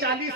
40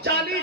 40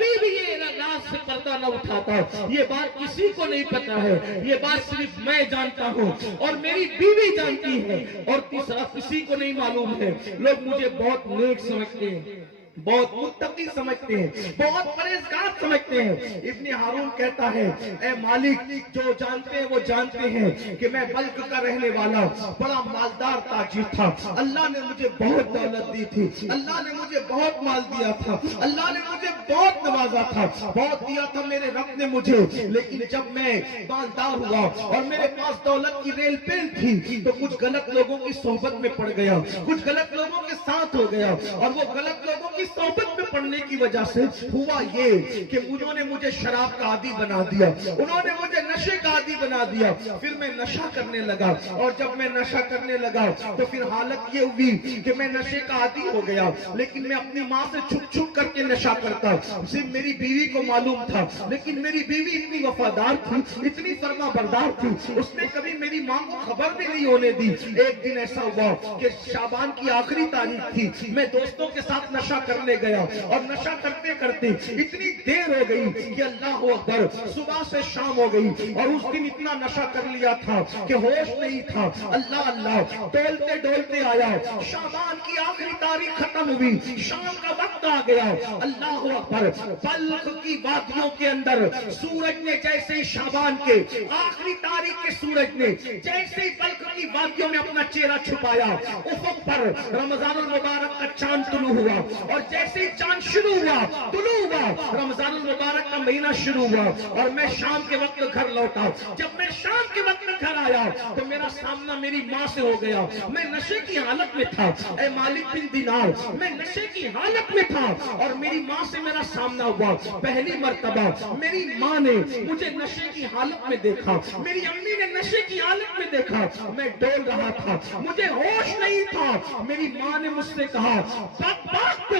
کبھی بھی یہ راز سے پردہ نہ اٹھاتا. یہ بات کسی کو نہیں پتا ہے, یہ بات صرف میں جانتا ہوں اور میری بیوی جانتی ہے, اور تیسرا کسی کو نہیں معلوم ہے. لوگ مجھے بہت نیک سمجھتے ہیں, بہت متقی سمجھتے ہیں, بہت پرہیزگار سمجھتے ہیں. ابن ہارون کہتا ہے اے مالک, جو جانتے ہیں وہ جانتے ہیں کہ میں بلخ کا رہنے والا بڑا مالدار تاجر تھا. اللہ نے مجھے بہت دولت دی تھی, اللہ نے مجھے بہت مال دیا تھا, اللہ نے مجھے بہت نوازا تھا, بہت دیا تھا میرے رب نے مجھے. لیکن جب میں مالدار ہوا اور میرے پاس دولت کی ریل پین تھی تو کچھ غلط لوگوں کی صحبت میں پڑ گیا, کچھ غلط لوگوں کے ساتھ ہو گیا, اور وہ غلط لوگوں کی صحبت میں پڑنے کی وجہ سے ہوا یہ کہ انہوں نے مجھے شراب کا عادی بنا دیا, انہوں نے مجھے نشے کا عادی بنا دیا. پھر میں نشہ کرنے لگا, اور جب میں نشہ کرنے لگا تو پھر حالت یہ ہوئی کہ میں نشے کا عادی ہو گیا. لیکن میں اپنی ماں سے چھپ چھپ کر کے نشہ کرتا, صرف میری بیوی کو معلوم تھا. لیکن میری بیوی اتنی وفادار تھی, اتنی فرما بردار تھی, اس نے کبھی میری ماں کو خبر بھی نہیں ہونے دی. ایک دن ایسا ہوا کہ شعبان کی آخری تاریخ تھی, میں دوستوں کے ساتھ نشہ کرنے گیا, اور نشہ کرتے کرتے اتنی دیر ہو گئی کہ اللہ اکبر, صبح سے شام ہو گئی, اور اس دن اتنا نشہ کر لیا تھا کہ ہوش نہیں تھا. اللہ اللہ ڈولتے ڈولتے آیا, شعبان کی آخری تاریخ ختم ہوئی, شام کا وقت آ گیا. اللہ اکبر, بلخ کی وادیوں کے اندر سورج نے جیسے ہی شعبان کے آخری تاریخ کے سورج نے جیسے ہی بلخ کی وادیوں میں اپنا چہرہ چھپایا, افق پر رمضان المبارک کا چاند طلوع ہوا, اور جیسے ہی چاند شروع ہوا, طلوع ہوا, رمضان المبارک کا مہینہ شروع ہوا, اور میں شام کے وقت گھر لوٹا. جب میں شام کے وقت گھر آیا تو میرا سامنا میری ماں سے ہو گیا. میں نشے کی حالت میں تھا, اے مالک بن دینار, میں نشے کی حالت میں تھا, اور میری ماں سے میرا سامنا ہوا. پہلی مرتبہ میری ماں نے مجھے نشے کی حالت میں دیکھا, میری امی نے نشے کی حالت میں دیکھا. میں ڈول رہا تھا, مجھے ہوش نہیں تھا. میری ماں نے مجھ سے کہا بدبخت,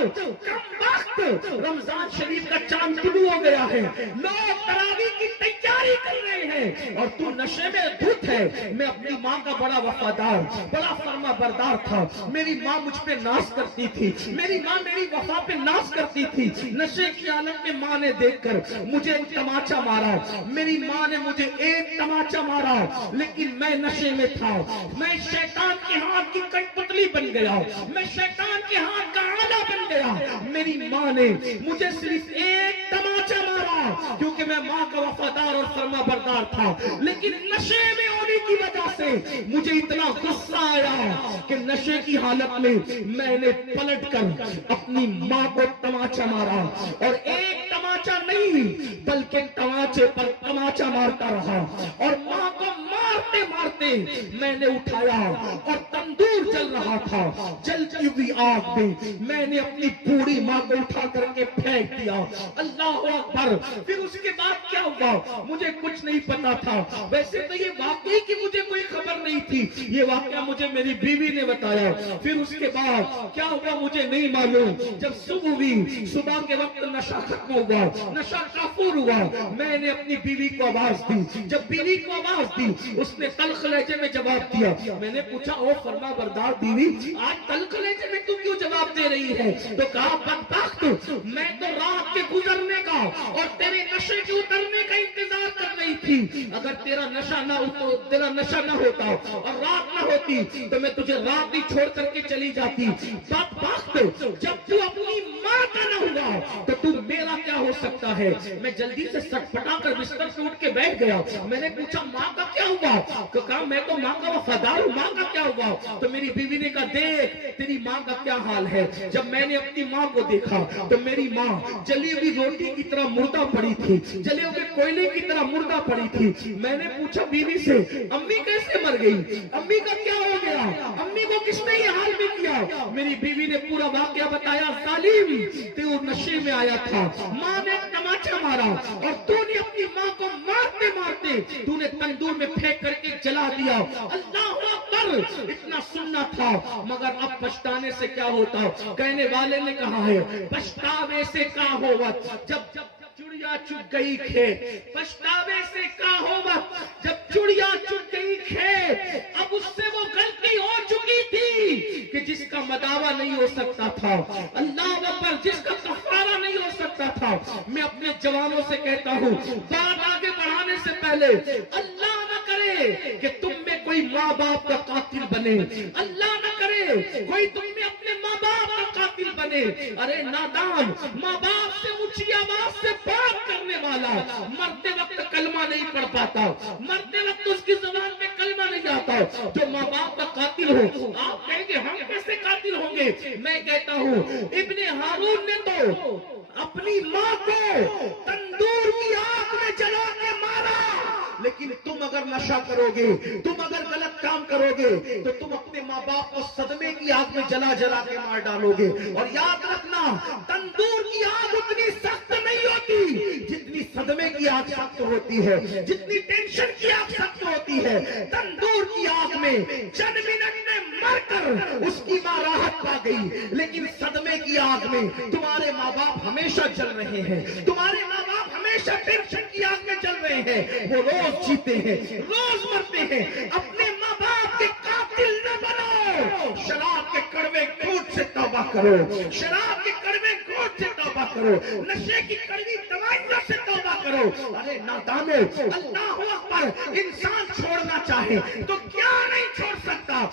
کم وقت, رمضان شریف کا چاند طلوع ہو گیا ہے, لوگ تراویح کی تیاری کر رہے ہیں, اور تو نشے میں دھت ہے. میں اپنی ماں کا بڑا وفادار, بڑا فرما بردار تھا. میری ماں مجھ پہ ناز کرتی تھی, میری ماں میری وفا پہ ناز کرتی تھی. نشے کی حالت میں ماں نے دیکھ کر مجھے ایک تماچا مارا, میری ماں نے مجھے ایک تماچا مارا, لیکن میں نشے میں تھا. میں شیطان کے ہاتھ کی کٹ پتلی بن گیا, میں شیطان کے ہاتھ کا آلہ بن گیا. میری ماں نے مجھے صرف ایک تماچا مارا کیونکہ میں ماں کا وفادار اور فرما بردار تھا, لیکن نشے میں ہونے کی وجہ سے مجھے اتنا غصہ آیا کہ نشے کی حالت میں نے پلٹ کر اپنی ماں کو تماچا مارا, اور ایک تماچا نہیں بلکہ تماچے پر تماچا مارتا رہا, اور ماں کو مارتے مارتے میں نے اٹھایا, اور تندور جل رہا تھا, جلتی ہوئی آگ میں نے اپنی پوری ماں کو اٹھا کر کے پھینک دیا. اللہ اکبر. پھر اس کے بعد کیا ہوا مجھے کچھ نہیں پتا تھا. ویسے تو یہ واقعی کی مجھے کوئی خبر نہیں تھی, یہ واقعہ مجھے میری بیوی نے بتایا. پھر اس کے بعد کیا ہوا مجھے نہیں معلوم. جب صبح ہوئی, صبح کے وقت نشہ ختم ہوا, نشہ کافور ہوا, میں نے اپنی بیوی کو آواز دی. جب بیوی کو آواز دی اس نے تلخ لہجے میں جواب دیا. میں نے پوچھا او فرما بردار بیوی, آج تلخ لہجے میں تو کیوں جواب دے رہی ہے؟ تو کہا بدبخت, میں تو رات کے گزرنے کا اور تیرے نشے کے اترنے کا انتظار کر رہی تھی. اگر تیرا نشہ نہ ہوتا اور رات نہ ہوتی تو میں تجھے رات ہی چھوڑ کر کے چلی جاتی. بدبخت, جب تو اپنی ماں کا نہ ہوا تو تو میرا کیا ہو سکتا ہے؟ میں جلدی سے سٹ پٹا کر بستر سے اٹھ کے بیٹھ گیا. میں نے پوچھا ماں کا کیا ہوا؟ تو کہا میں تو ماں کا وفادار ہوں, ماں کا کیا ہوا؟ تو میری بیوی نے کہا دیکھ تیری ماں کا کیا حال ہے. جب میں نے اپنی ماں کو دیکھا تو میری ماں جلی ہوئی روٹی کی طرح مردہ پڑی تھی, جلے ہوئے کوئلے کی طرح مردہ پڑی تھی. میں نے پوچھا بیوی سے امی کیسے مر گئی, امی کا کیا ہو گیا, امی کو کس نے یہ حال میں کیا؟ میری بیوی نے پورا واقعہ بتایا. ظالم, تو نشے میں آیا تھا, ماں نے تماچا مارا, اور تو نے اپنی ماں کو مارتے مارتے تو نے تندور میں پھینک کر کے جلا دیا. اللہ اکبر. اتنا سننا تھا مگر اب پچھتانے سے کیا ہوتا. کہنے والے نے کہا ہے پچھتاوے سے کیا ہوت, جب چڑیا چگ گئی کھیت. پچھتاوے سے کیا ہوت, جب چڑیا چگ گئی کھیت. اب اس سے وہ غلطی ہو چکی تھی کہ جس کا مداوع نہیں ہو سکتا تھا. اللہ اکبر. جس کا کفارہ نہیں ہو سکتا تھا. دیکھا. میں اپنے جوانوں سے کہتا ہوں بات آگے بڑھانے سے پہلے اللہ نہ کرے کہ تم میں کوئی ماں باپ کا قاتل بنے. اللہ نہ کرے کوئی تم میں اپنے ماں باپ کا قاتل بنے. ارے نادان، ماں باپ سے اونچی آواز سے بات کرنے والا مرتے وقت کلمہ نہیں پڑھ پاتا، مرتے وقت اس کی زبان میں کلمہ نہیں آتا. جو ماں باپ کا قاتل ہو، آپ کہیں گے ہم کیسے قاتل ہوں گے؟ میں کہتا ہوں ابن ہارون نے تو اپنی ماں کو تندور کی آگ میں جلا کے مارا. لیکن تم اگر نشہ کرو گے، تم اگر غلط کام کرو گے تو تم اپنے ماں باپ کو صدمے کی آگ میں جلا جلا کے مار ڈالو گے. اور یاد رکھنا، تندور کی آگ اتنی سخت نہیں ہوتی جتنی صدمے کی آگ سخت ہوتی ہے، جتنی ٹینشن کی آگ سخت ہوتی ہے. تندور کی آگ میں چند منٹ میں مر کر اس کی ماں راحت پا گئی، لیکن صدمے کی آگ میں تمہارے ماں باپ ہمیشہ جل رہے ہیں، تمہارے ماں باپ ہمیشہ ٹینشن کی آگ میں جل رہے ہیں. وہ روز جیتے ہیں، روز مرتے ہیں. اپنے ماں باپ کے قاتل نہ بنو. شراب کے کڑوے گھونٹ سے توبہ کرو، شراب کے کڑوے گھونٹ سے توبہ کرو، نشے کی کڑوی دوائیوں سے توبہ کرو. ارے نادانو، اللہ اکبر، انسان چھوڑنا چاہے تو کیا نہیں چھوڑ سکتا.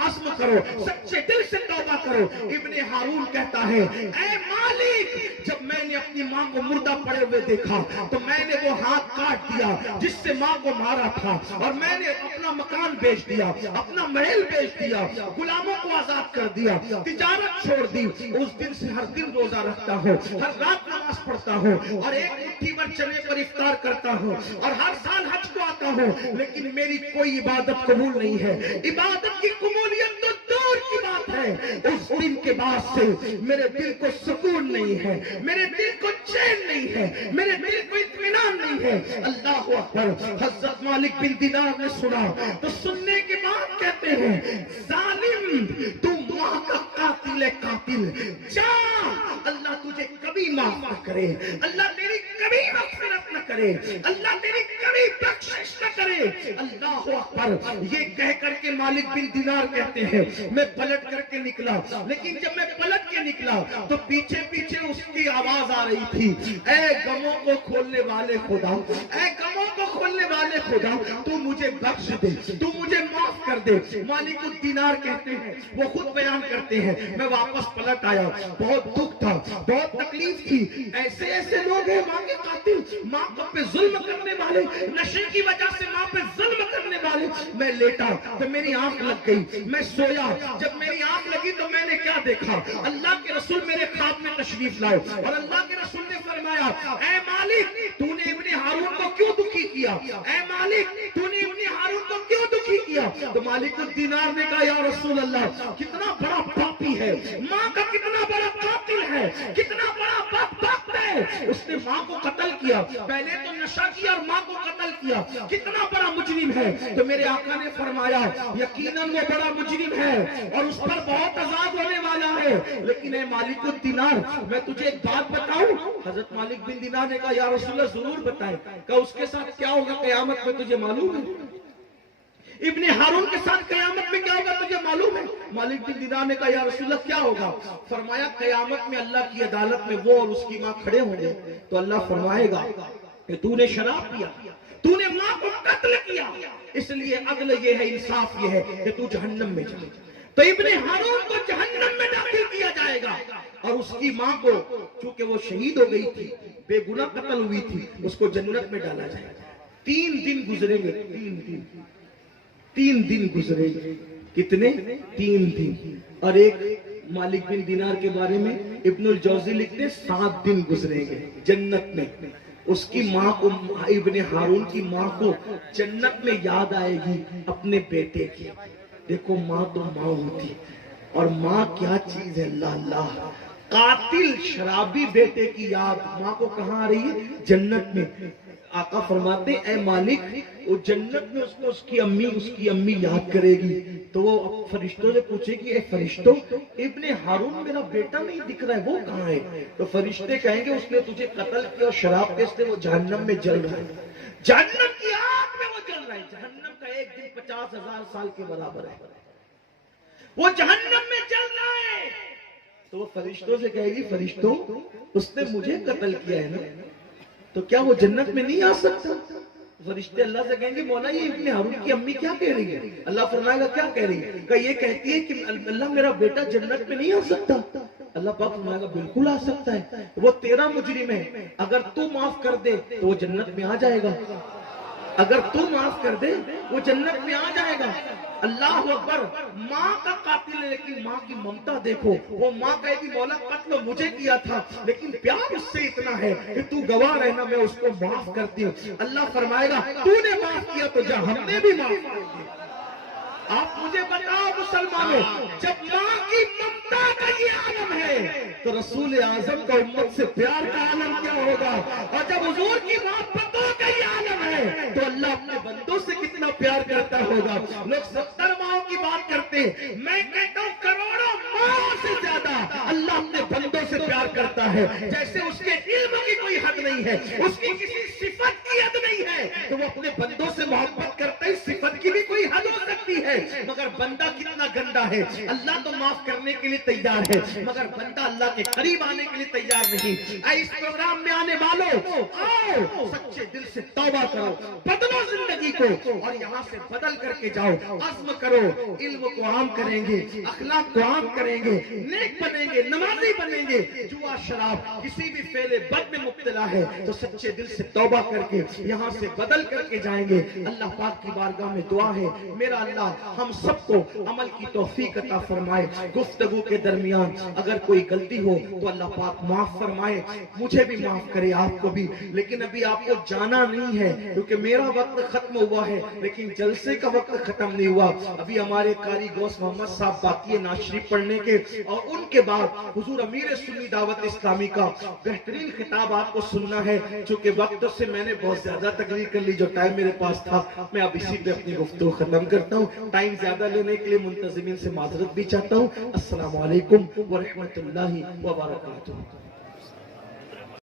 عزم کرو، سچے دل سے توبہ کرو. ابن ہارون کہتا ہے اے مالک، جب میں نے اپنی ماں کو مردہ پڑے ہوئے دیکھا تو میں نے وہ ہاتھ کاٹ دیا جس سے ماں کو مارا تھا، اور میں نے اپنا مکان بیچ دیا، اپنا محل بیچ دیا، غلاموں کو آزاد کر دیا، تجارت چھوڑ دی. اس دن سے ہر دن روزہ رکھتا ہوں، ہر رات نماز پڑھتا ہوں، اور ایک مٹھی بھر چنے پر افطار کرتا ہوں، اور ہر سال حج کو آتا ہوں. لیکن میری کوئی عبادت قبول نہیں ہے. عبادت کی قبولیت تو دور کی بات ہے. اس دن کے بعد سے میرے دل کو سکون نہیں ہے، میرے دل کو چین نہیں ہے، میرے دل کو اطمینان نہیں ہے. اللہ اکبر. حضرت مالک بن دینار نے سنا تو سننے کے بعد کہتے ہیں ظالم، تو ماں کا قاتل ہے، قاتل. جا، اللہ تجھے کبھی معاف نہ کرے، اللہ تیری کبھی مغفرت نہ کرے، اللہ تیری کبھی بخشش نہ کرے. اللہ اکبر. یہ کہہ کر کے مالک بن دینار کہتے ہیں میں پلٹ کر کے نکلا، لیکن جب میں پلٹ کے نکلا تو پیچھے پیچھے اس کی آواز آ رہی تھی اے غموں کو کھولنے والے خدا، اے غموں کو کھولنے والے خدا، تو مجھے بخش دے، تو مجھے معاف کر دے. مالک الدینار کہتے ہیں، وہ خود بیان کرتے ہیں میں واپس پلٹ آیا، بہت دکھ تھا، بہت تکلیف تھی. ایسے ایسے لوگ ہیں ماں کے قاتل، ماں پہ ظلم کرنے والے، نشے کی وجہ سے ماں پہ ظلم کرنے والے. میں لیٹا تو میری آنکھ لگ گئی، میں سویا، جب میری آنکھ لگی تو میں نے کیا دیکھا؟ اللہ کے رسول میرے خواب میں تشریف لائے، اور اللہ کے رسول نے فرمایا اے مالک، تو نے ابن ہارون کو کیوں دکھی کیا؟ اے مالک، تو نے ابن ہارون کو کیوں دکھی کیا؟ تو مالک الدینار نے کہا یا رسول اللہ، کتنا بڑا پاپی ہے، ماں کا کتنا بڑا قاتل ہے، کتنا بڑا بدبخت ہے. اس نے ماں کو قتل کیا، پہلے تو نشہ کیا اور ماں کو قتل کیا، کتنا بڑا مجرم ہے. تو میرے آقا نے فرمایا یقیناً وہ بڑا مجرم ہے اور اس پر بہت عذاب ہونے والا ہے. لیکن اے مالک الدینار، میں تجھے ایک بات بتاؤں؟ حضرت مالک بن دینار نے کہا یا رسول اللہ ضرور بتائیں. کہ اس کے ساتھ کیا ہوگا قیامت میں تجھے معلوم ہے؟ ابن ہارون کے ساتھ قیامت میں کیا ہوگا تجھے معلوم ہے؟ مالک بن دینار نے کہا یا رسول اللہ کیا ہوگا؟ فرمایا قیامت میں اللہ کی عدالت میں وہ اور اس کی ماں کھڑے ہوں گے تو اللہ فرمائے گا کہ تو نے شراب پیا، تو نے ماں کو قتل کیا، اس لیے عدل یہ ہے، انصاف یہ ہے کہ تو جہنم میں جائے. تو ابن ہارون کو جہنم میں داخل کیا جائے گا، اور اس کی ماں کو چونکہ وہ شہید ہو گئی تھی، بے گناہ قتل ہوئی تھی، اس کو جنت میں ڈالا جائے گا. 3 دن گزریں گے، 3 دن گزرے گے. کتنے؟ 3 دن. اور ایک مالک بن دینار کے بارے میں ابن الجوزی لکھتے 7 دن گزریں گے جنت میں. اس کی ماں کو، ابن ہارون کی ماں کو جنت میں یاد آئے گی اپنے بیٹے کی. دیکھو ماں تو ماں ہوتی، اور ماں کیا چیز ہے. اللہ اللہ. قاتل شرابی بیٹے کی یاد ماں کو کہاں آ رہی ہے؟ جنت میں. آقا فرماتے اے مالک، وہ جنت میں اس کو اس کی امی یاد کرے گی تو وہ فرشتوں سے پوچھے گی اے فرشتوں، ابن ہارون میرا بیٹا نہیں دکھ رہا ہے، وہ کہاں ہے؟ تو فرشتے کہیں گے اس نے تجھے قتل کیا اور شراب کے سے وہ جہنم میں جل رہا ہے، جہنم کی آگ میں وہ جل رہا ہے. جہنم کا ایک دن 50,000 سال کے برابر ہے. وہ جہنم میں جل رہا ہے. تو وہ فرشتوں سے کہے گی فرشتوں اس نے مجھے قتل کیا ہے نا، تو کیا وہ جنت میں نہیں آ سکتا؟ فرشتے اللہ سے کہیں گے مولا یہ ابن ہارون کی امی کیا کہہ رہی ہے؟ اللہ فرمائے گا کیا کہہ رہی ہے؟ کہ یہ کہتی ہے کہ اللہ میرا بیٹا جنت میں نہیں آ سکتا۔ اللہ پاک فرمائے گا بالکل آ سکتا ہے، وہ تیرا مجرم ہے، اگر تو معاف کر دے تو وہ جنت میں آ جائے گا، اگر تو معاف کر دے وہ جنت میں آ جائے گا۔ اللہ اکبر، ماں کا قاتل ہے لیکن ماں کی ممتا دیکھو، وہ ماں کہے گی مولا قتل مجھے کیا تھا لیکن پیار اس سے اتنا ہے کہ تو گواہ رہنا میں اس کو معاف کرتی ہوں۔ اللہ فرمائے گا تو نے معاف کیا تو جا ہم نے بھی معاف کر دیا۔ آپ مجھے بتاؤ مسلمانوں، جب ماں کی ممتا کا یہ عالم ہے تو رسول اعظم کا امت سے پیار کا عالم کیا ہوگا؟ اور جب حضور کی محبتوں کا یہ عالم ہے تو اللہ اپنے بندوں سے کتنا پیار کرتا ہوگا۔ لوگ 70 ماؤں کی بات کرتے ہیں، میں کہتا ہوں کروڑوں ماؤں سے زیادہ اللہ اپنے بندوں سے پیار کرتا ہے۔ جیسے اس کے علم کی کوئی حد نہیں ہے، اس کی کسی صفت کی حد نہیں ہے، تو وہ اپنے بندوں سے محبت کرتا ہے، صفت کی بھی کوئی حد ہو سکتی ہے، مگر بندہ کتنا گندا ہے۔ اللہ تو معاف کرنے کے لیے تیار ہے مگر بندہ اللہ کے قریب آنے کے لیے تیار نہیں۔ اے اس پروگرام میں آنے والوں، آؤ سچے دل سے توبہ کرو، بدلو زندگی کو اور یہاں سے بدل کر کے جاؤ۔ عزم کرو، علم کو عام کریں گے، اخلاق کو عام کریں گے، نیک بنیں گے، نمازی بنیں گے۔ جوا شراب کسی بھی فعل بد میں مبتلا ہے تو سچے دل سے توبہ کر کے یہاں سے بدل کر کے جائیں گے۔ اللہ پاک کی بارگاہ میں دعا ہے میرا اللہ ہم سب کو عمل کی توفیق عطا فرمائے۔ گفتگو کے درمیان اگر کوئی غلطی ہو تو اللہ پاک معاف فرمائے، مجھے بھی معاف کرے، آپ کو بھی۔ لیکن ابھی آپ کو جانا نہیں ہے کیونکہ میرا وقت ختم ہوا ہے لیکن جلسے کا وقت ختم نہیں ہوا۔ ابھی ہمارے قاری غوث محمد صاحب باقی نعت شریف پڑھنے کے اور ان کے بعد حضور امیر سنی دعوت اسلامی کا بہترین خطاب آپ کو سننا ہے۔ چونکہ وقت سے میں نے بہت زیادہ تقریر کر لی، جو ٹائم میرے پاس تھا میں اب اسی پہ اپنی گفتگو ختم کرتا ہوں۔ ٹائم زیادہ لینے کے لیے منتظمین سے معذرت بھی چاہتا ہوں۔ السلام علیکم ورحمۃ اللہ وبرکاتہ۔